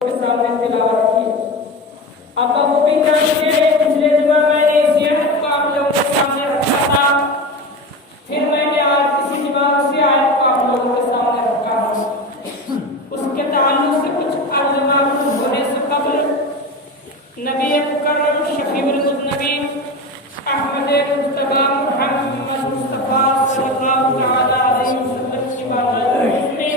کے سامنے تلاوت کی. اب وہ بھی جانتے ہیں پچھلے جمعہ میں نے اسی آیت کو آپ لوگوں کے سامنے رکھا تھا، پھر میں نے آج اسی جمعہ اسی آیت کو آپ لوگوں کے سامنے رکھا ہے. اس کے تعلق سے کچھ عرض معروف ہونے سے قبل نبی مکرم شفیع المذنبین احمد مجتبی محمد مصطفیٰ صلی اللہ تعالی علیہ وسلم کی بارگاہ میں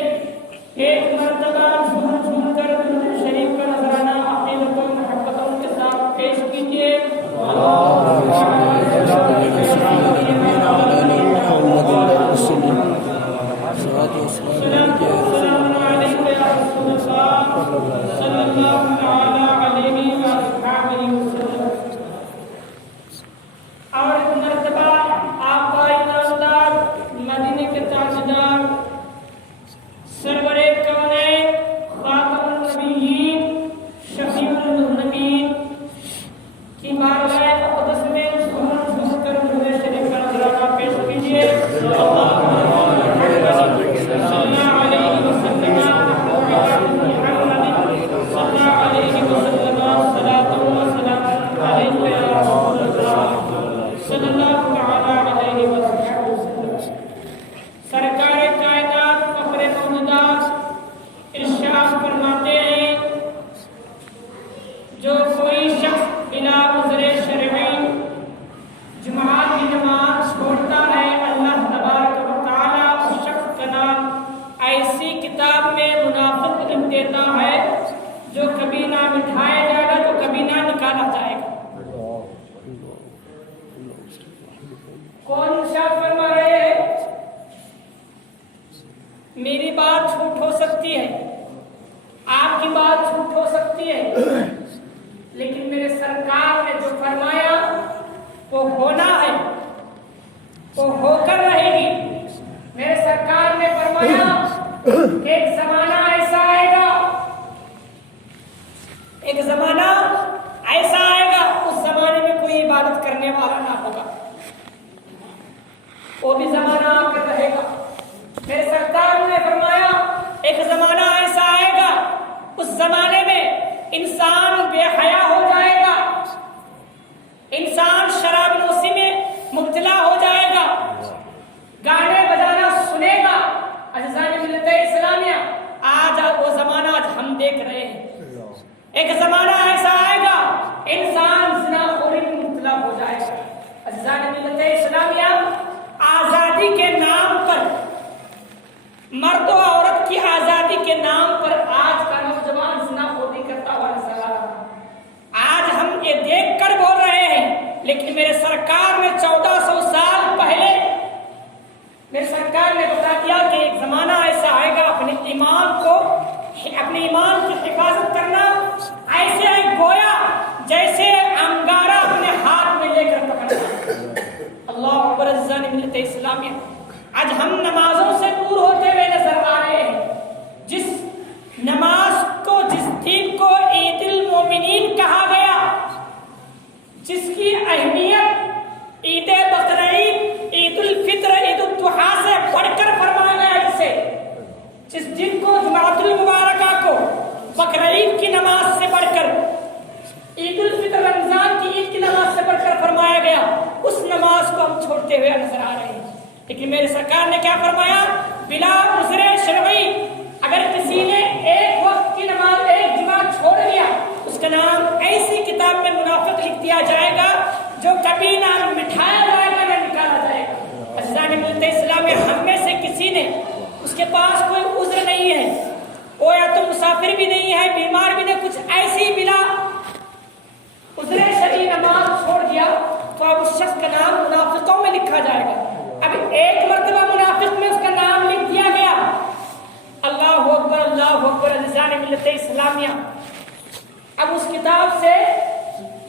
ایک مرتبہ جھوم جھوم کر درود شریف کا نذرانہ عقیدت و محبتوں کے ساتھ پیش کیجیے. اور مرتبہ آپ کا ایماندار مدینے کے تاجدار سرور کونین خاتم النبیین شفیع المذنبین کی بارگاہ اقدس میں جھوم جھوم کر درود شریف کا نذرانہ پیش کیجیے. سرکار کائنات فخر موجودات ارشاد فرماتے ہیں، جو کوئی شخص بلا عذر شرعی جمعہ کی نماز چھوڑتا ہے، اللہ تبارک و تعالیٰ اس شخص کا نام ایسی کتاب میں منافق لکھ دیتا ہے جو کبھی نہ مٹھایا جائے گا، جو کبھی نہ نکالا جائے گا. کون ارشاد فرما رہے ہیں؟ میری بات جھوٹ ہو سکتی ہے، آپ کی بات جھوٹ ہو سکتی ہے، لیکن میرے سرکار نے جو فرمایا وہ ہونا ہے، وہ ہو کر رہے گی. میرے سرکار نے فرمایا ایک زمانہ ایسا آئے گا، ایک زمانہ ایسا آئے گا، اس زمانے میں کوئی عبادت کرنے والا نہ ہوگا، وہ بھی زمانہ آ کر رہے گا. میرے سرکار نے فرمایا ایک زمانہ ایسا آئے گا، اس زمانے میں انسان بے حیا ہو جائے گا، انسان شراب نوشی میں مبتلا ہو جائے گا، گانے بجانا سنے گا. عزیزان ملت اسلامیہ، آج وہ زمانہ آج ہم دیکھ رہے ہیں. ایک زمانہ ایسا آئے گا انسان زنا خوری میں مبتلا ہو جائے گا. عزیزان ملت اسلامیہ، آزادی کے نام پر، مرد و عورت کی آزادی کے نام پر آج کا نوجوان زنا خوری کرتا ہوا نظر آ رہا ہے. آج ہم یہ دیکھ کر بول رہے ہیں، لیکن میرے سرکار نے 1400 سال پہلے میرے سرکار نے بتا دیا کہ ایک زمانہ ایسا آئے گا، اپنے ایمان کی حفاظت کرنا ایسے ہے گویا جیسے انگارہ اپنے ہاتھ میں لے کر پکڑنا. اللہ اکبر. عزیزان ملت اسلامیہ، آج ہم نمازوں سے دور ہوتے ہوئے نظر آ رہے ہیں. جس نماز کو، جس دین کو عید المومنین کہا گیا، جس کی اہمیت عید بقرعید، عید الفطر، عید الاضحیٰ سے بڑھ کر فرمایا گیا، جس دن کو جمعۃ المبارکہ کو بقرعید کی نماز سے بڑھ کر، عید الفطر رمضان کی عید کی نماز سے بڑھ کر فرمایا گیا، اس نماز کو ہم چھوڑتے ہوئے نظر آ رہے ہیں. لیکن میرے سرکار نے کیا فرمایا؟ بلا عذر شرعی اگر کسی نے ایک وقت کی نماز ایک جمعہ چھوڑ دیا، اس کا نام ایسی کتاب میں منافق لکھ دیا جائے گا جو کبھی نہ مٹھایا جائے گا نہ نکالا جائے گا. عزیزان ملت اسلامیہ، ہم میں سے کسی نے، اس کے پاس کوئی عذر نہیں ہے، وہ یا تو مسافر بھی نہیں ہے، بیمار بھی نہیں، کچھ ایسی بلا عذر شرعی نماز چھوڑ دیا، تو اب اس شخص کا نام منافقوں میں لکھا جائے گا. اب ایک مرتبہ منافق میں اس کا نام لکھ دیا گیا. اللہ اکبر، اللہ اکبر. عزیزان ملت اسلامیہ، اب اس کتاب سے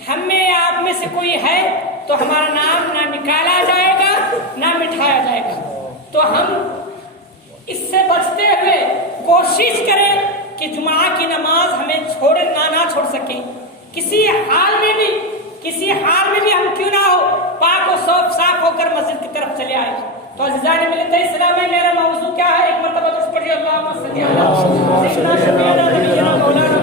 ہم میں آپ میں سے کوئی ہے تو ہمارا نام نہ نکالا جائے گا نہ مٹھایا جائے گا. تو ہم اس سے بچتے ہوئے کوشش کریں کہ جمعہ کی نماز ہمیں نہ چھوڑ سکیں. کسی حال میں بھی ہم کیوں نہ ہو پاک و صاف ہو کر مسجد کی طرف چلے آئے. تو عزیزان ملت اسلام میں میرا موضوع کیا ہے؟ ایک مرتبہ پڑھیے، اللہم صلی علی سیدنا شفیعنا نبینا مولانا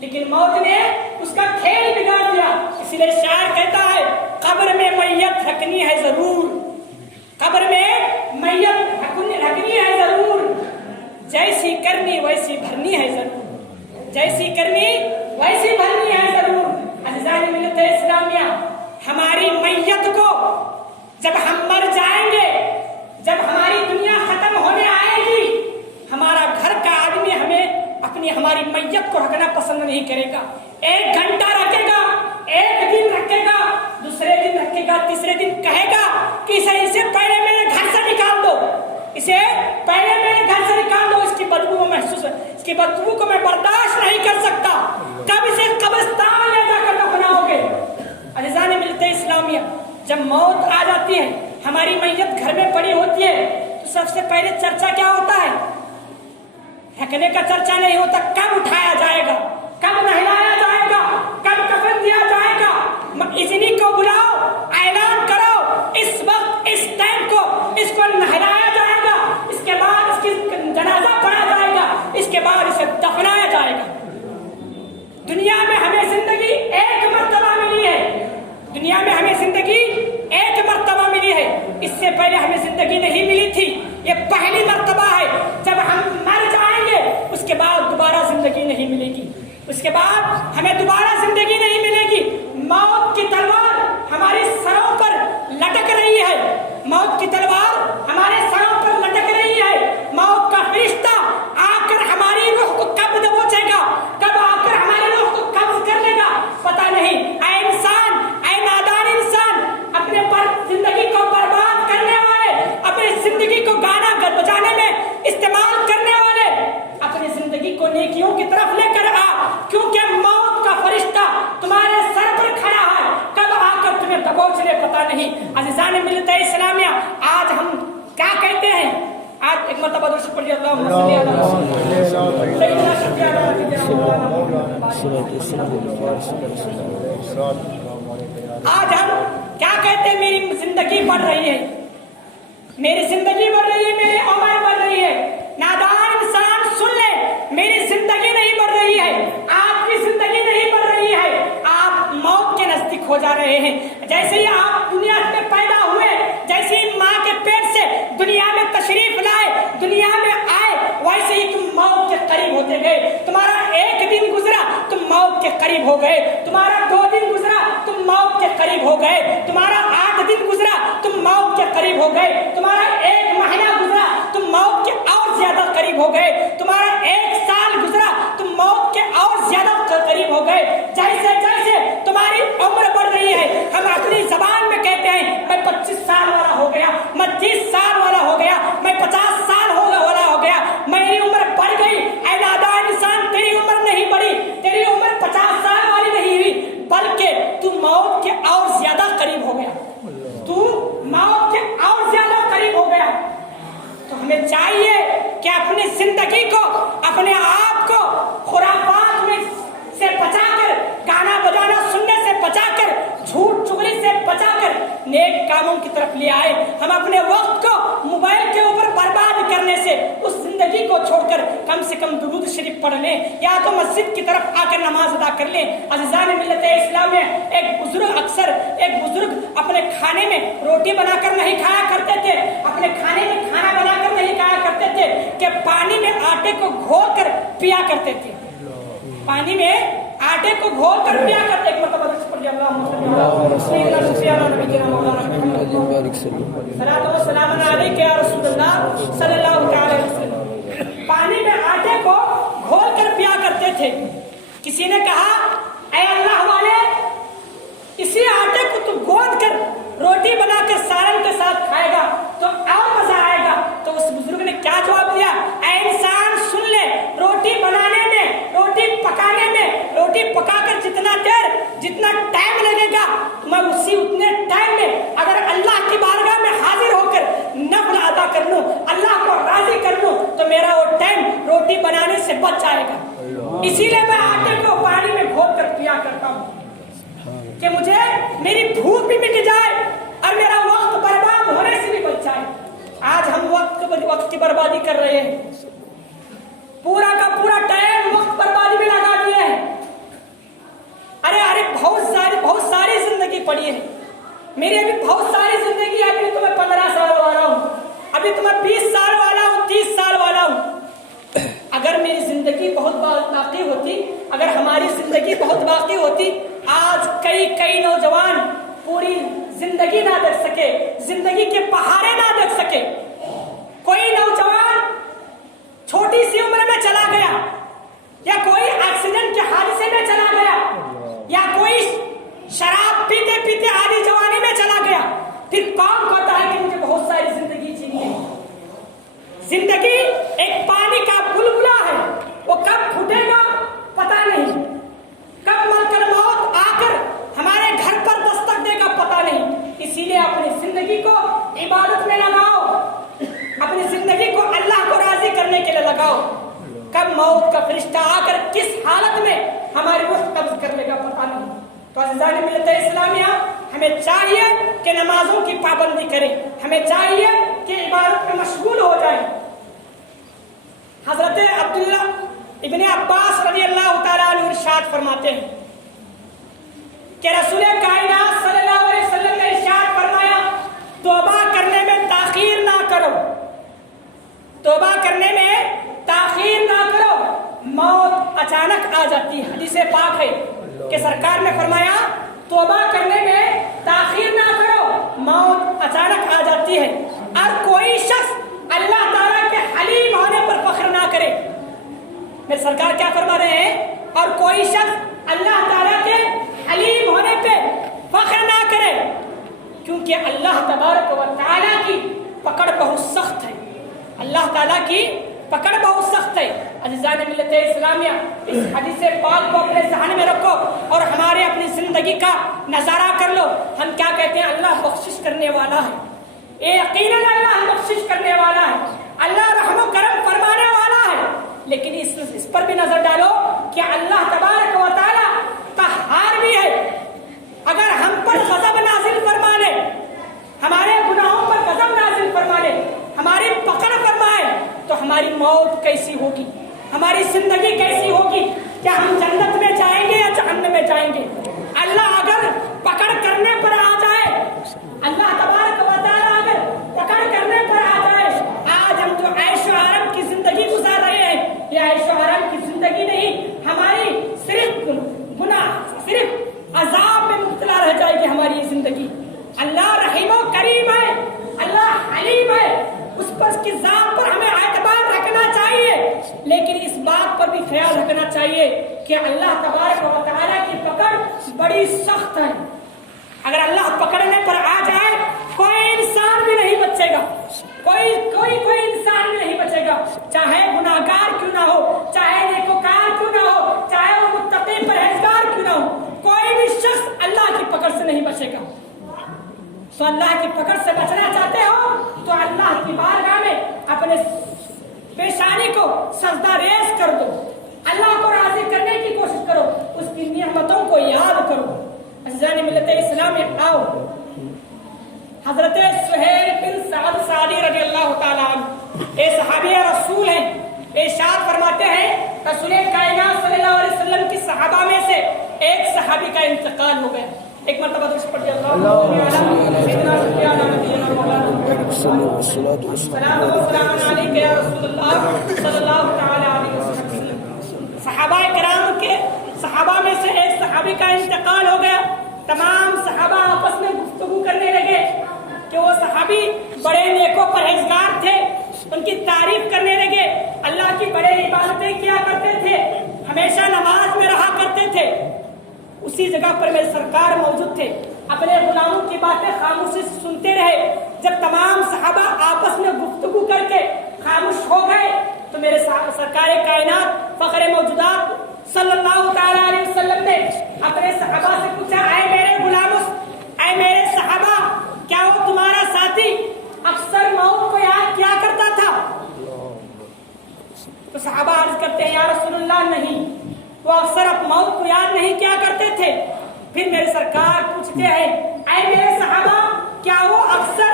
لیکن موت نے اس کا کھیل بگاڑ دیا. اس لیے شاعر کہتا ہے قبر میں میت رکھنی ہے ضرور, قبر میں میت رکھنی ہے ضرور, جیسی کرنی ویسی بھرنی ہے ضرور, جیسی کرنی ویسی بھرنی ہے ضرور. عزیزان ملت اسلامیہ, ہماری میت کو جب ہم مر جائیں گے, جب ہماری دنیا ختم ہونے آئے گی, ہمارا گھر کا آدمی ہماری میت کو رکھنا پسند نہیں کرے گا. 1 گھنٹہ رکھے گا, 1 دن رکھے گا, دوسرے دن رکھے گا, تیسرے دن کہے گا کہ اسے پہلے میرے گھر سے نکال دو, اسے پہلے میرے گھر سے نکال دو, اس کی بدبو محسوس ہے, اس کی بدبو کو میں برداشت نہیں کر سکتا. کب اسے قبرستان لے جا کر دفناؤ گے؟ عزیزان ملت اسلامیہ, جب موت آ جاتی ہے, ہماری میت گھر میں پڑی ہوتی ہے, تو سب سے پہلے چرچا کیا ہوتا ہے؟ پھینکنے کا چرچا نہیں ہوتا, کب اٹھایا جائے گا, کب نہلایا جائے گا, کب کفن دیا جائے گا. اذنی کو بلاؤ, اعلان کرو, اس وقت اس ٹائم کو اس کو نہلایا جائے گا, اس کے بعد اس کی جنازہ پڑھا جائے گا, اس کے بعد اسے دفنایا جائے گا. دنیا میں ہمیں زندگی 1 مرتبہ ملی ہے, دنیا میں ہمیں زندگی 1 مرتبہ ملی ہے, اس سے پہلے ہمیں زندگی نہیں ملی تھی. یہ پہلی مرتبہ ہے. جب ہم مر جائیں گے اس کے بعد دوبارہ زندگی نہیں ملے گی, اس کے بعد ہمیں دوبارہ زندگی نہیں ملے گی. موت کی تلوار ہماری سروں پر لٹک رہی ہے, موت کی تلوار ہمارے سروں پر لٹک رہی ہے. موت کا فرشتہ آ کر ہماری روح کو کب دبوچے گا, کب آ کر ہماری روح کو قبض کر لے گا, پتہ نہیں. اے انسان, اے نادان انسان, اپنے پر زندگی کو برباد کرنے والے, اپنی زندگی کو گانا بجانے میں استعمال کرنے والے, اپنی زندگی کو نیکیوں کی طرف لے کر آ, کیونکہ موت کا فرشتہ تمہارے سر پر کھڑا ہے, کب آ کر تمہیں دبوچ لے پتہ نہیں. عزیزان ملت اسلامیہ, آج ہم کیا کہتے ہیں؟ آج ایک مرتبہ درود پڑھیے, اللہم صلی آج ہم کیا کہتے ہیں؟ میری زندگی بڑھ رہی ہے, میری زندگی بڑھ رہی ہے, میری عمر بڑھ رہی ہے. نادان انسان سن لے, میری زندگی نہیں بڑھ رہی ہے, آپ کی زندگی نہیں بڑھ رہی ہے, آپ موت کے نزدیک ہو جا رہے ہیں. جیسے ہی آپ دنیا میں پیدا ہوئے, جیسے ہی ماں کے پیٹ سے دنیا میں تشریف لائے, دنیا میں آئے, ویسے ہی تم موت کے قریب ہوتے گئے. تمہارا 1 دن گزرا, تم موت کے قریب ہو گئے. تمہارا 2 دن گزرا, تم موت کے قریب ہو گئے. تمہارا 8 دن گزرا, تم موت کے قریب ہو گئے. تمہارا 1 مہینہ گزرا, تم موت کے اور زیادہ قریب ہو گئے. تمہارا 1 سال گزرا, تم موت کے اور زیادہ قریب ہو گئے. جیسے جیسے تمہاری عمر بڑھ رہی ہے, ہم اپنی زبان میں کہتے ہیں میں 25 سال والا ہو گیا, میں 30 سال والا ہو گیا, میں 50 سال والا ہو گیا, میری عمر بڑھ گئی. اے نادان انسان, تیری عمر نہیں بڑھی, تیری عمر 50 سال والی نہیں ہوئی, بلکہ تو موت کے اور زیادہ قریب ہو گیا, تو موت کے اور زیادہ قریب ہو گیا. تو ہمیں چاہیے کہ اپنی زندگی کو, اپنے آپ کو خرافات میں سے بچا کر, گانا بجانا سننے سے بچا کر, جھوٹ چغلی سے بچا کر نیک کاموں کی طرف لے آئے. ہم اپنے وقت کو موبائل کے اوپر برباد کرنے سے اس زندگی کو چھوڑ کر کم سے کم درود شریف پڑھ لیں, یا تو مسجد کی طرف آ کر نماز ادا کر لیں. عزیزان ملت اسلام میں ایک بزرگ اپنے کھانے میں روٹی بنا کر نہیں کھایا کرتے تھے, اپنے کھانے میں کھانا بنا کر نہیں کھایا کرتے تھے, کہ پانی میں آٹے کو گھول کر پیا کرتے تھے, پانی میں آٹے کو گھول کر پیا کرتے. ایک مرتبہ پانی میں آٹے کو گھول کر پیا کرتے تھے. کسی نے کہا اے اللہ والے, اسی آٹے کو تو گود کر روٹی بنا کر سالن کے ساتھ کھائے گا تو اور مزہ آئے گا. تو اس بزرگ نے کیا جواب دیا؟ اے انسان سن لے, روٹی بنانے میں, روٹی پکانے میں, روٹی پکا کر جتنا ٹائم لگے گا, میں اتنے ٹائم میں اگر اللہ کی بارگاہ میں حاضر ہو کر نفل ادا کر لوں, اللہ کو راضی کر لوں, تو میرا وہ ٹائم روٹی بنانے سے بچ جائے گا. اسی لیے میں آٹے کو پانی میں گھول کر پیا کرتا ہوں, کہ مجھے میری بھوک بھی مٹ جائے اور میرا وقت برباد ہونے سے بھی بچ جائے. آج ہم وقت کی بربادی کر رہے ہیں, پورا کا پورا ٹائم وقت بربادی میں لگا دیے ہیں. بہت باقی ہوتی، اگر ہماری زندگی بہت باقی ہوتی، آج کئی نوجوان پوری زندگی نہ دیکھ سکے، زندگی کے پہاڑے نہ دیکھ سکے۔ کوئی نوجوان چھوٹی سی عمر میں چلا گیا، یا کوئی ایکسیڈنٹ کے حادثے میں چلا گیا، یا کوئی شراب پیتے پیتے آدھی جوانی میں چلا گیا، پھر کون کہتا ہے کہ مجھے بہت ساری زندگی جینی ہے؟ زندگی ایک پانی کا بلبلہ ہے، وہ کب پھوٹے گا پتا نہیں، کب ملکل موت آ کر ہمارے گھر پر دستک دے گا پتا نہیں۔ اسی لیے اپنی زندگی کو عبادت میں لگاؤ، اپنی زندگی کو اللہ کو راضی کرنے کے لیے لگاؤ۔ کب موت کا فرشتہ آ کر کس حالت میں ہماری روح قبض کر لے گا پتا نہیں۔ تو عزیزان ملت اسلامیہ، ہمیں چاہیے کہ نمازوں کی پابندی کریں، ہمیں چاہیے کہ عبادت میں مشغول ہو جائیں۔ حضرت عبداللہ ابن عباس رضی اللہ تعالیٰ عنہ ارشاد فرماتے ہیں کہ رسول کائنات صلی اللہ علیہ وسلم نے ارشاد فرمایا، توبہ کرنے میں تاخیر نہ کرو، توبہ کرنے میں تاخیر نہ کرو، موت اچانک آ جاتی ہے۔ حدیث پاک ہے کہ سرکار نے فرمایا توبہ کرنے میں تاخیر نہ کرو، موت اچانک آ جاتی ہے۔ اور کوئی شخص اللہ تعالیٰ کے حلیم ہونے پر فخر نہ کرے۔ میرے سرکار کیا فرما رہے ہیں؟ اور کوئی شخص اللہ تعالیٰ کے حلیم ہونے پہ فخر نہ کرے، کیونکہ اللہ تبارک و تعالیٰ کی پکڑ بہت سخت ہے، اللہ تعالیٰ کی پکڑ بہت سخت ہے۔ عزیزان ملت اسلامیہ، اس حدیث پاک کو اپنے ذہن میں رکھو اور ہمارے اپنی زندگی کا نظارہ کر لو۔ ہم کیا کہتے ہیں؟ اللہ بخشش کرنے والا ہے، یقیناً اللہ بخشش کرنے والا ہے، اللہ رحم و کرم فرمانے والا ہے، لیکن اس پر بھی نظر ڈالو کہ اللہ تبارک و تعالی قہار بھی ہے۔ اگر ہم پر غضب نازل فرما لے، ہمارے گناہوں پر غضب نازل فرما لے، ہماری پکڑ فرمائے، تو ہماری موت کیسی ہوگی، ہماری زندگی کیسی ہوگی؟ کیا ہم جنت میں جائیں گے یا جہنم میں جائیں گے؟ اللہ اگر پکڑ کرنے پر آ جائے، اللہ تبارک و تعالیٰ اگر پکڑ کرنے پر آ جائے، آج ہم جو عیش و آرام کی زندگی گزار رہے ہیں، یہ عیش و آرام کی زندگی نہیں، ہماری صرف گناہ، صرف عذاب میں مبتلا رہ جائے گی ہماری یہ زندگی۔ اللہ رحیم و کریم ہے، اللہ حلیم ہے، اس پر، اس کی ذات پر ہمیں اعتبار رکھنا چاہیے، لیکن اس بات پر بھی خیال رکھنا چاہیے کہ اللہ تبارک و تعالیٰ کی پکڑ بڑی سخت ہے۔ اگر اللہ پکڑنے پر آ جائے، کوئی انسان بھی نہیں بچے گا، کوئی انسان بھی نہیں بچے گا، چاہے گناہگار کیوں نہ ہو، چاہے نیکوکار کیوں نہ ہو، چاہے وہ متقی پرہیزگار کیوں نہ ہو، کوئی بھی شخص اللہ کی پکڑ سے نہیں بچے گا۔ تو اللہ کی پکڑ سے بچنا چاہتے ہو تو اللہ کی بارگاہ میں اپنے پیشانی کو سجدہ ریز کر دو، اللہ کو راضی کرنے کی کوشش کرو، اس کی نعمتوں کو یاد کرو۔ عزیزان ملت اسلام میں آؤ، حضرت سہیل بن سعد سعدی رضی اللہ تعالیٰ عنہ اے صحابی رسول ہیں، ارشاد فرماتے ہیں رسول کائنات صلی اللہ علیہ وسلم کی صحابہ میں سے ایک صحابی کا انتقال ہو گیا۔ ایک مرتبہ درود پڑھیے، اللہم سیدنا سفیان نبینا مولانا والصلاۃ والسلام علیک یا رسول اللہ صلی اللہ تعالی علیہ وسلم۔ صحابہ میں سے ایک صحابی کا انتقال ہو گیا۔ تمام صحابہ آپس میں گفتگو کرنے لگے کہ وہ صحابی بڑے نیک و پرہیزگار تھے، ان کی تعریف کرنے لگے، اللہ کی بڑے عبادتیں کیا کرتے تھے، ہمیشہ نماز میں رہا کرتے تھے۔ اسی جگہ پر میرے سرکار موجود تھے، اپنے غلاموں کی باتیں خاموشی سے سنتے رہے۔ جب تمام صحابہ آپس میں گفتگو کر کے خاموش ہو گئے تو میرے سرکار کائنات فخر موجودات صلی اللہ تعالی علیہ وسلم نے اپنے صحابہ سے پوچھا، اے میرے غلاموں، اے میرے صحابہ، کیا وہ تمہارا ساتھی اکثر موت کو یاد کیا کرتا تھا؟ تو صحابہ عرض کرتے ہیں، یا رسول اللہ نہیں، وہ اکثر موت کو یاد نہیں کیا کرتے تھے۔ پھر میرے سرکار پوچھتے ہیں، اے میرے صحابہ، کیا وہ اکثر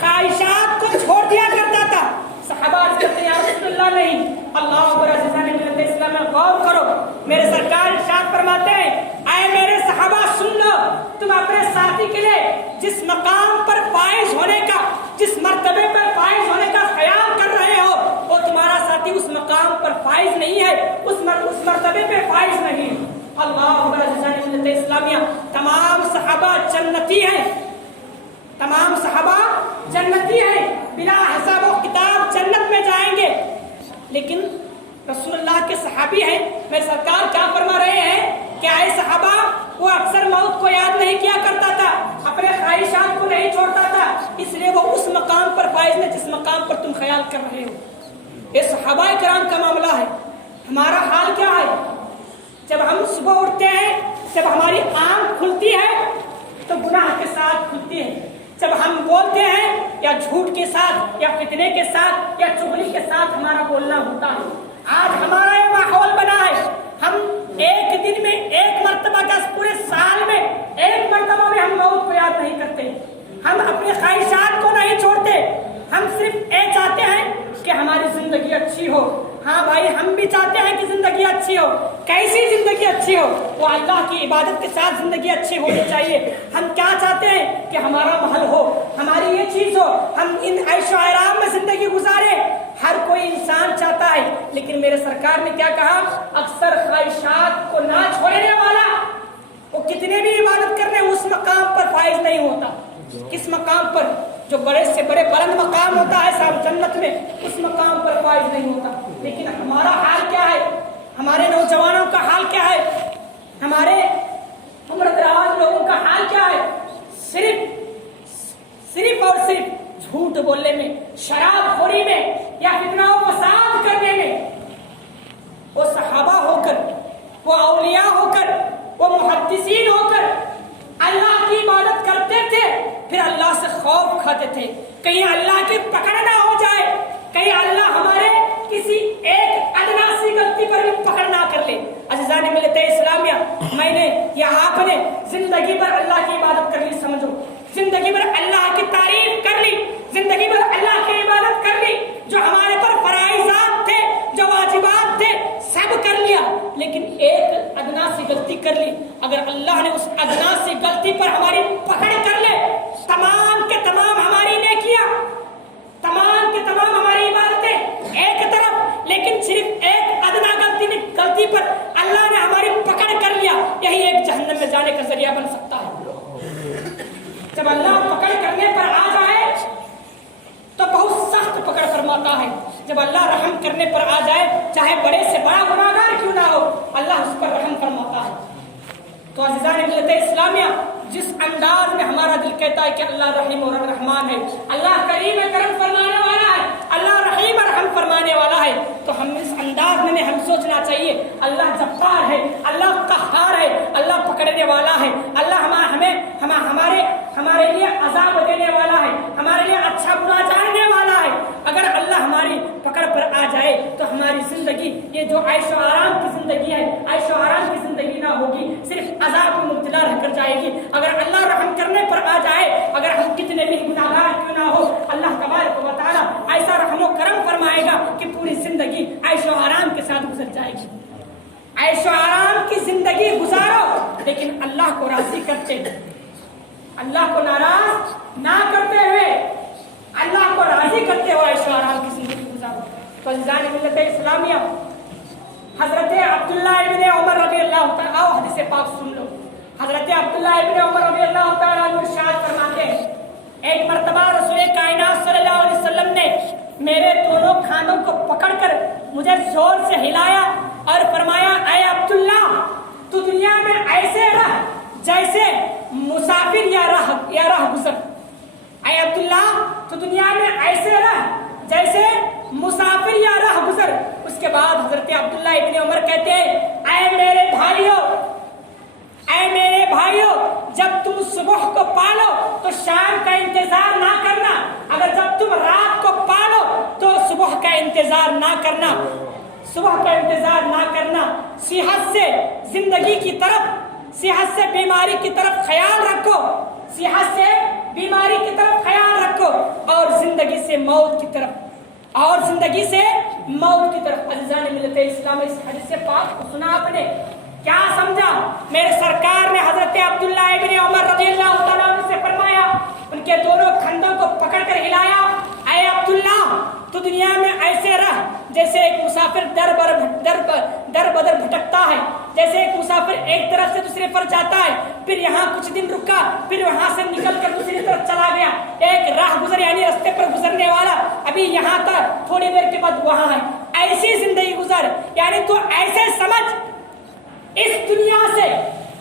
خواہشات کو چھوڑ دیا کرتا تھا؟ صحابہ عرض کرتے ہیں، یا رسول اللہ نہیں۔ اللہ اکبر، عزیزان ملت اسلام میں غور کرو، میرے سرکار ارشاد فرماتے ہیں، اے میرے صحابہ سن لو، تم اپنے ساتھی کے لیے جس مقام پر فائز ہونے کا، جس مرتبے پر فائز ہونے کا خیال کر رہے ہو، وہ تمہارا ساتھی اس مقام پر فائز نہیں ہے، اس مرتبے مرتبے پہ فائز نہیں. اللہ ملت اسلامیہ تمام صحابہ جنتی ہیں, تمام صحابہ جنتی ہیں, بلا حساب و کتاب جنت میں جائیں گے. لیکن رسول اللہ کے صحابی ہیں, میرے سرکار کیا فرما رہے ہیں کہ اے صحابہ, وہ اکثر موت کو یاد نہیں کیا کرتا تھا, اپنے خواہشات کو نہیں چھوڑتا تھا, اس لیے وہ اس مقام پر فائز ہے جس مقام پر تم خیال کر رہے ہو. یہ صحابہ کرام کا معاملہ ہے. ہمارا حال کیا ہے؟ جب ہم صبح اٹھتے ہیں, جب ہماری آنکھ کھلتی ہے تو گناہ کے ساتھ کھلتی ہے. جب ہم بولتے ہیں یا جھوٹ کے ساتھ یا فتنے کے ساتھ یا چغلی کے ساتھ ہمارا بولنا ہوتا ہے. آج ہمارا یہ ماحول بنا ہے, ہم ایک دن میں ایک مرتبہ کا پورے سال میں ایک مرتبہ میں ہم موت کو یاد نہیں کرتے, ہم اپنی خواہشات کو نہیں چھوڑتے, ہم صرف یہ چاہتے ہیں کہ ہماری زندگی اچھی ہو. ہاں بھائی, ہم بھی چاہتے ہیں کہ زندگی اچھی ہو. کیسی زندگی اچھی ہو؟ وہ اللہ کی عبادت کے ساتھ زندگی اچھی ہونی چاہیے. ہم کیا چاہتے ہیں کہ ہمارا محل ہو, ہماری یہ چیز ہو, ہم ان عیش و آرام میں زندگی گزارے. ہر کوئی انسان چاہتا ہے, لیکن میرے سرکار نے کیا کہا, اکثر خواہشات کو نہ چھوڑنے والا وہ کتنے بھی عبادت کرنے اس مقام پر فائز نہیں ہوتا. کس مقام پر؟ جو بڑے سے بڑے بلند مقام ہوتا ہے صاحب جنت میں, اس مقام پر فائز نہیں ہوتا. لیکن ہمارا حال کیا ہے, ہمارے نوجوانوں کا حال کیا ہے, ہمارے عمر دراز لوگوں کا حال کیا ہے؟ صرف اور صرف جھوٹ بولنے میں, شراب خوری میں یا فتنہ و فساد کرنے میں. وہ صحابہ ہو کر, وہ اولیاء ہو کر, وہ محدثین ہو کر اللہ کی عبادت کرتے تھے, پھر اللہ سے خوف کھاتے تھے کہیں اللہ کی پکڑ نہ ہو جائے, کہیں اللہ ہمارے کسی ایک ادنا سی غلطی پر بھی پکڑ نہ کر لے. عزیزان ملت اسلامیہ, میں نے یا آپ نے زندگی پر اللہ کی عبادت کر لی, سمجھو زندگی پر اللہ کی تعریف کر لی, زندگی پر اللہ کی عبادت کر لی, جو ہمارے پر فرائضات تھے, جو واجبات تھے, سب کر لیا, لیکن ایک ادنا سی غلطی کر لی. اگر اللہ نے اس ادنا سی غلطی پر ہماری پکڑ کر لے, تمام کے تمام ہماری نیکیاں, تمام کے تمام ہماری عبادتیں ایک طرف, لیکن صرف ایک ادنا غلطی پر اللہ نے ہماری پکڑ کر لیا, یہی ایک جہنم میں جانے کا ذریعہ بن سکتا ہے. جب اللہ پکڑ کرنے پر آ جائے تو بہت سخت پکڑ فرماتا ہے. جب اللہ رحم کرنے پر آ جائے, چاہے بڑے سے بڑا گناہگار کیوں نہ ہو, اللہ اس پر رحم فرماتا ہے. تو عزیزان ملت اسلامیہ, جس انداز میں ہمارا دل کہتا ہے کہ اللہ رحیم اور رحمان ہے, اللہ کریم کرم فرمانے والا ہے, اللہ رحیم رحم فرمانے والا ہے, تو ہم اس انداز میں ہم سوچنا چاہیے اللہ جبار ہے, اللہ قہار ہے, اللہ پکڑنے والا ہے, اللہ ہمارے لیے عذاب دینے والا ہے, ہمارے لیے اچھا برا جاننے والا ہے. اگر اللہ ہماری پکڑ پر آ جائے تو ہماری زندگی, یہ جو عیش و آرام کی زندگی ہے, عیش و آرام کی زندگی نہ ہوگی, صرف عذاب میں مبتلا رہ کر جائے گی. اگر اللہ رحم کرنے پر آ جائے, اگر ہم کتنے بھی گناہگار کیوں نہ ہو, اللہ تبارک و تعالیٰ ایسا رحم و کرم فرمائے گا کہ پوری زندگی عیش و آرام کے ساتھ گزر جائے گی. عیش و آرام کی زندگی گزارو, لیکن اللہ کو راضی کرتے, اللہ کو ناراض نہ کرتے ہوئے, اللہ کو راضی کرتے ہوئے عیش و آرام کی زندگی گزارو. تو عزیزان ملت اسلامیہ, حضرت عبداللہ ابن عمر رضی اللہ تعالیٰ, آؤ حدیث پاک سن لو. حضرت عبداللہ ابن عمر رضی اللہ تعالیٰ عنہ ارشاد فرماتے ہیں, ایک مرتبہ رسول کائنات صلی اللہ علیہ وسلم نے میرے دونوں کھانوں کو پکڑ کر مجھے زور سے ہلایا اور فرمایا, اے عبداللہ, تو دنیا میں ایسے رہ جیسے مسافر یا راہ گزر. اے عبداللہ, تو دنیا میں ایسے رہ جیسے مسافر یا راہ گزر. اس کے بعد حضرت عبداللہ ابن عمر کہتے ہیں, اے میرے بھائیو, جب تم صبح کو پالو تو شام کا انتظار نہ کرنا, اگر جب تم رات کو پالو تو صبح کا انتظار نہ کرنا, صحت سے زندگی کی طرف, صحت سے بیماری کی طرف خیال رکھو, صحت سے بیماری کی طرف خیال رکھو, اور زندگی سے موت کی طرف. عزیزان ملت اسلام, اس حدیث پاک کو سنا آپ نے, کیا سمجھا؟ میرے سرکار نے حضرت عبداللہ ابن عمر رضی اللہ تعالیٰ عنہ سے فرمایا, ان کے دونوں کندھوں کو پکڑ کر ہلایا, اے عبداللہ, تو دنیا میں ایسے رہ جیسے ایک مسافر در بدر بھٹک جیسے ایک مسافر ایک طرف سے دوسرے پر جاتا ہے، پھر یہاں کچھ دن رکا، پھر وہاں سے نکل کر دوسری طرف چلا گیا، ایک راہ گزر یعنی رستے پر گزرنے والا ابھی یہاں تھا، تھوڑی دیر کے بعد وہاں ہے، ایسی زندگی گزر، یعنی تو ایسے سمجھ اس دنیا سے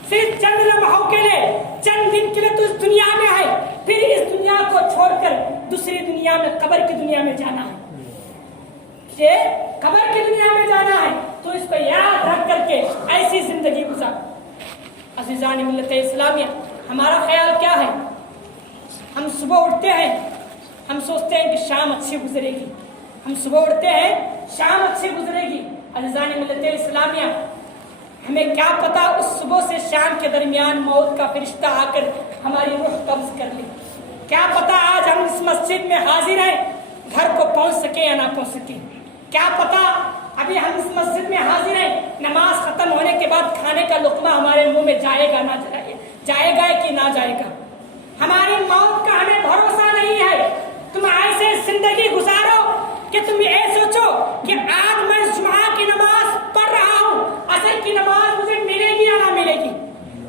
صرف چند لمحوں کے لیے، چند دن کے لیے تو اس دنیا میں ہے، پھر اس دنیا کو چھوڑ کر دوسری دنیا میں، قبر کی دنیا میں جانا ہے، یہ قبر کی دنیا میں جانا ہے، تو اس کو یاد رکھ کر کے ایسی زندگی گزار۔ عزیزان ملت اسلامیہ، ہمارا خیال کیا ہے؟ ہم صبح اٹھتے ہیں، ہم سوچتے ہیں کہ شام اچھی گزرے گی، ہم صبح اٹھتے ہیں شام اچھی گزرے گی۔ عزیزان ملت اسلامیہ، ہمیں کیا پتا اس صبح سے شام کے درمیان موت کا فرشتہ آ کر ہماری روح قبض کر لے، کیا پتا آج ہم اس مسجد میں حاضر ہیں، گھر کو پہنچ سکے یا نہ پہنچ سکے، کیا پتا ابھی ہم اس مسجد میں حاضر ہیں، نماز ختم ہونے کے بعد کھانے کا لقمہ ہمارے منہ میں جائے گا کہ نہ جائے گا، ہماری موت کا ہمیں بھروسہ نہیں ہے۔ تم ایسے زندگی گزارو کہ تم یہ سوچو کہ آج میں جمعہ کی نماز پڑھ رہا ہوں، عصر کی نماز مجھے ملے گی یا نہ ملے گی،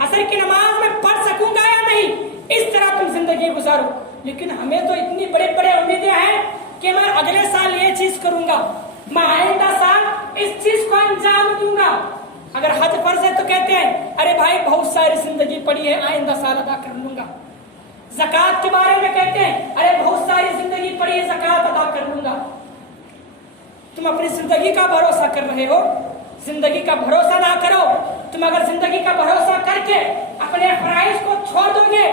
عصر کی نماز میں پڑھ سکوں گا یا نہیں، اس طرح تم زندگی گزارو۔ لیکن ہمیں تو اتنی بڑے بڑے امیدیں ہیں کہ میں اگلے سال یہ چیز کروں گا، میں آئندہ سال اس چیز کو انجام دوں گا۔ اگر حج فرض ہے تو کہتے ہیں ارے بھائی بہت ساری زندگی پڑی ہے، آئندہ سال ادا کر لوں گا۔ زکوٰۃ کے بارے میں کہتے ہیں ارے بہت ساری زندگی پڑی ہے، زکوٰۃ ادا کر لوں گا۔ تم اپنی زندگی کا بھروسہ کر رہے ہو، زندگی کا بھروسہ نہ کرو۔ تم اگر زندگی کا بھروسہ کر کے اپنے فرائض کو چھوڑ دو گے،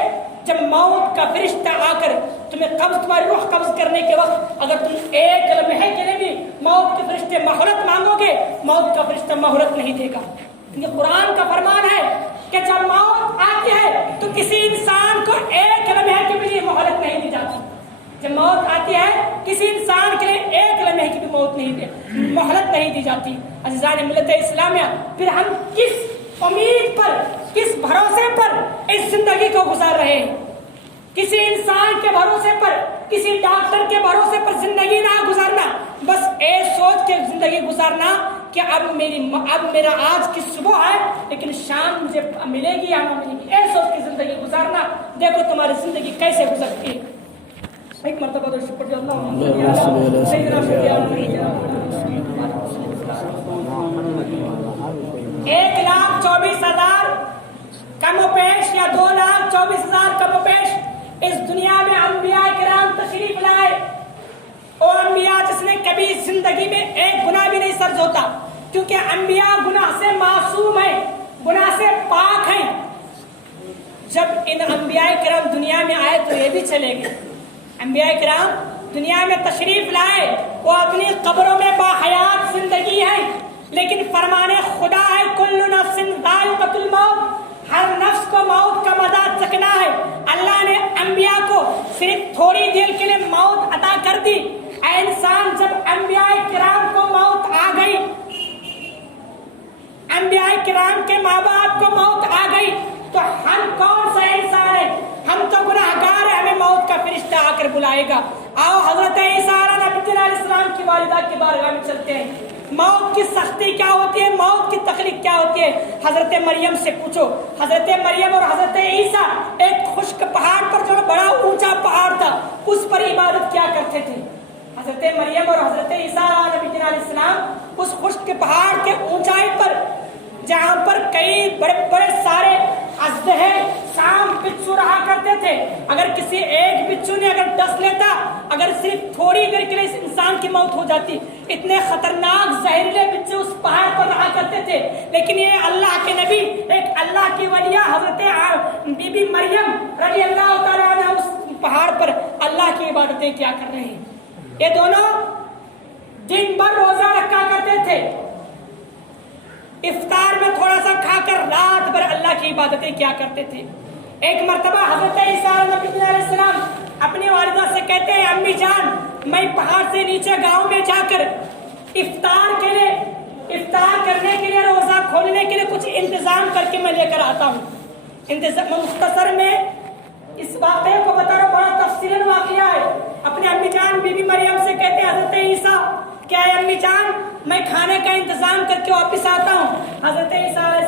جب موت کا فرشتہ آ کر تمہاری روح قبض کرنے کے وقت اگر تم ایک لمحے کے لیے بھی موت کے فرشتے مہلت مانگو گے، موت کا فرشتہ مہلت نہیں دے گا۔ یہ قرآن کا فرمان ہے کہ جب موت آتی ہے تو کسی انسان کو ایک لمحے کے لیے مہلت نہیں دی جاتی، جب موت آتی ہے کسی انسان کے لیے ایک لمحے کی بھی مہلت نہیں دی جاتی۔ عزیزان ملت اسلامیہ، پھر ہم کس امید پر، کس بھروسے پر اس زندگی کو گزار رہے ہیں؟ کسی انسان کے بھروسے پر، کسی ڈاکٹر کے بھروسے پر زندگی نہ گزارنا، بس ایک سوچ کے زندگی گزارنا کہ اب میرا آج کی صبح ہے لیکن شام مجھے ملے گی یا نہ ملے گی، ایک سوچ کی زندگی گزارنا۔ دیکھو تمہاری زندگی کیسے گزرتی ہے۔ ایک مرتبہ تو شکر جی اللہ 1,24,000 کم و بیش یا 2,24,000 کم و بیش اس دنیا میں انبیاء کرام تشریف لائے۔ وہ انبیاء جس نے کبھی زندگی میں ایک گناہ بھی نہیں سرزد ہوتا، کیونکہ انبیاء گناہ سے معصوم ہیں، گناہ سے پاک ہیں۔ جب ان انبیاء کرام دنیا میں آئے تو یہ بھی چلے گئے۔ انبیاء کرام دنیا میں تشریف لائے، وہ اپنی قبروں میں باحیات زندگی ہے، لیکن فرمان خدا ہے کل نفس ذائقۃ الموت، ہر نفس کو موت کا مزہ چکھنا ہے۔ اللہ نے انبیاء کو صرف تھوڑی دیر کے لیے موت عطا کر دی۔ اے انسان، جب انبیاء کرام کو موت آ گئی، انبیاء کرام کے ماں باپ کو موت آ گئی، تو ہم کون سا انسان ہے؟ ہم تو گناہگار ہیں، ہمیں موت کا فرشتہ آ کر بلائے گا۔ آؤ حضرت عیسیٰ علیہ السلام کی والدہ کی بارگاہ میں چلتے ہیں۔ موت کی سختی کیا ہوتی ہے، موت کی تکلیف کیا ہوتی ہے، حضرت مریم سے پوچھو۔ حضرت مریم اور حضرت عیسیٰ ایک خشک پہاڑ پر، جو بڑا اونچا پہاڑ تھا، اس پر عبادت کیا کرتے تھے۔ حضرت مریم اور حضرت عیسیٰ علیہ السلام اس خشک پہاڑ کے اونچائی پر، جہاں پر کئی بڑے بڑے سارے اژدہے، سانپ، بچھو رہا کرتے تھے، اگر کسی ایک بچھو نے اگر ڈس لیتا، اگر صرف تھوڑی دیر کے لیے اس انسان کی موت ہو جاتی۔ اتنے خطرناک زہریلے بچھو اس پہاڑ پر رہا کرتے تھے، لیکن یہ اللہ کے نبی، ایک اللہ کی ولیہ حضرت بی بی مریم رضی اللہ تعالیٰ عنہ اس پہاڑ پر اللہ کی عبادتیں کیا کر رہے ہیں۔ یہ دونوں دن بھر روزہ رکھا کرتے تھے، افطار میں تھوڑا سا کھا کر رات بھر اللہ کی عبادتیں کیا کرتے تھے۔ ایک مرتبہ حضرت عیسیٰ علیہ السلام اپنی والدہ سے کہتے ہیں امی جان، میں پہاڑ سے نیچے گاؤں میں جا کر افطار کرنے کے لیے، روزہ کھولنے کے لیے کچھ انتظام کر کے میں لے کر آتا ہوں۔ مختصر میں اس واقعے کو بتا رہا ہوں، بڑا تفصیلاً واقعہ ہے۔ اپنے امی جان بی بی مریم سے کہتے ہیں حضرت عیسیٰ، کیا ہے امی جان، میں کھانے کا انتظام کر کے واپس آتا ہوں۔ حضرت عیسیٰ علیہ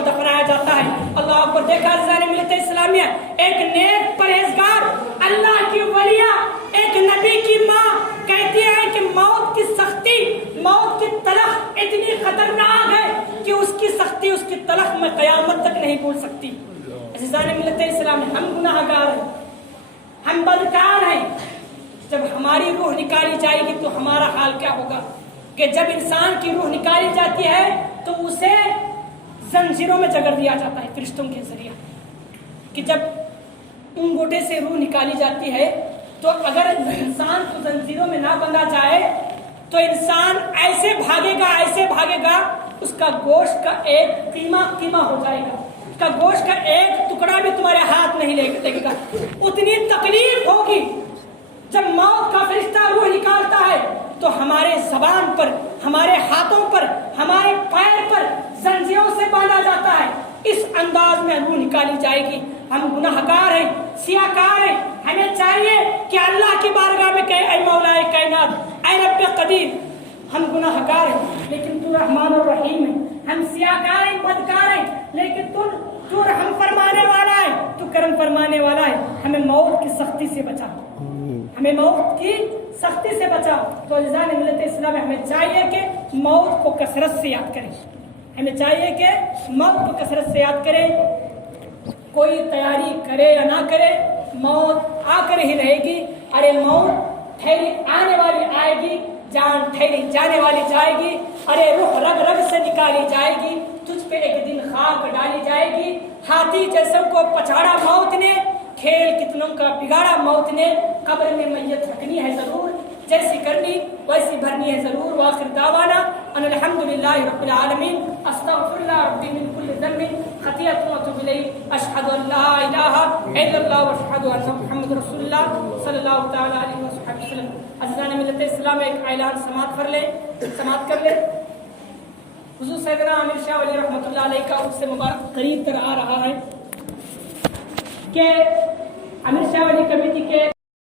کو دفنایا جاتا ہے. اللہ اکبر. دیکھا عزیزان ملت اسلامیہ, ایک نیک پرہیزگار اللہ کی ولیہ, ایک نبی کی ماں کہتی ہے کہ موت کی سختی, موت کی تلخ اتنی خطرناک ہے کہ اس کی سختی, اس کی تلخ میں قیامت تک نہیں بھول سکتی. عزیزان ملت اسلام, ہم گناہ گار ہیں, ہم بدکار ہیں. جب ہماری روح نکالی جائے گی تو ہمارا حال کیا ہوگا؟ کہ جب انسان کی روح نکالی جاتی ہے تو اسے زنجیروں میں جگڑ دیا جاتا ہے فرشتوں کے ذریعے. کہ جب انگوٹھے سے روح نکالی جاتی ہے تو اگر انسان کو زنجیروں میں نہ بندھا جائے تو انسان ایسے بھاگے گا اس کا گوشت کا ایک قیمہ ہو جائے گا, اس کا گوشت کا ایک ٹکڑا بھی تمہارے ہاتھ نہیں لگے گا. اتنی تکلیف ہوگی جب موت کا فرشتہ روح نکالتا ہے تو ہمارے زبان پر, ہمارے ہاتھوں پر, ہمارے پیر پر زنجیروں سے باندھا جاتا ہے. اس انداز میں روح نکالی جائے گی. ہم گناہگار ہیں, سیاہکار ہیں. ہمیں چاہیے کہ اللہ کی بارگاہ میں کہے, اے مولا کائنات, اے رب قدیر, ہم گناہگار ہیں لیکن تو رحمان الرحیم ہے. ہم سیاہکار ہیں, بدکار ہیں, لیکن تو رحم فرمانے والا ہے, تو کرم فرمانے والا ہے. ہمیں موت کی سختی سے بچا, ہمیں موت کی سختی سے بچا. تو عزیزان ملت اسلام, ہمیں چاہیے کہ موت کو کثرت سے یاد کریں. ہمیں چاہیے کہ موت کو کثرت سے یاد کریں. کوئی تیاری کرے یا نہ کرے, موت آ کر ہی رہے گی. ارے موت ٹھہری آنے والی آئے گی, جان ٹھہری جانے والی جائے گی. ارے روح رگ رگ سے نکالی جائے گی, تجھ پہ ایک دن خاک ڈالی جائے گی. ہاتھی جیسوں کو پچھاڑا موت نے, کھیل کتنوں کا بگاڑا موت نے. قبر میں میت رکھنی ہے ضرور, جیسی کرنی ویسی بھرنی ہے ضرور. وآخر دعوانا ان الحمدللہ رب العالمین. استغفر اللہ ربی من کل ذنب خطیئۃ واتوب الیہ. اشہد ان لا الہ الا اللہ واشہد ان محمد رسول اللہ صلی اللہ تعالی علیہ وسلم. عزیزان ملت اسلام, ایک اعلان سماعت کر لے. حضور سیدنا عامر شاہ ولی رحمۃ اللہ علیہ کا اس سے مبارک قریب تر آ رہا ہے کہ عامر شاہ ولی کمیٹی کے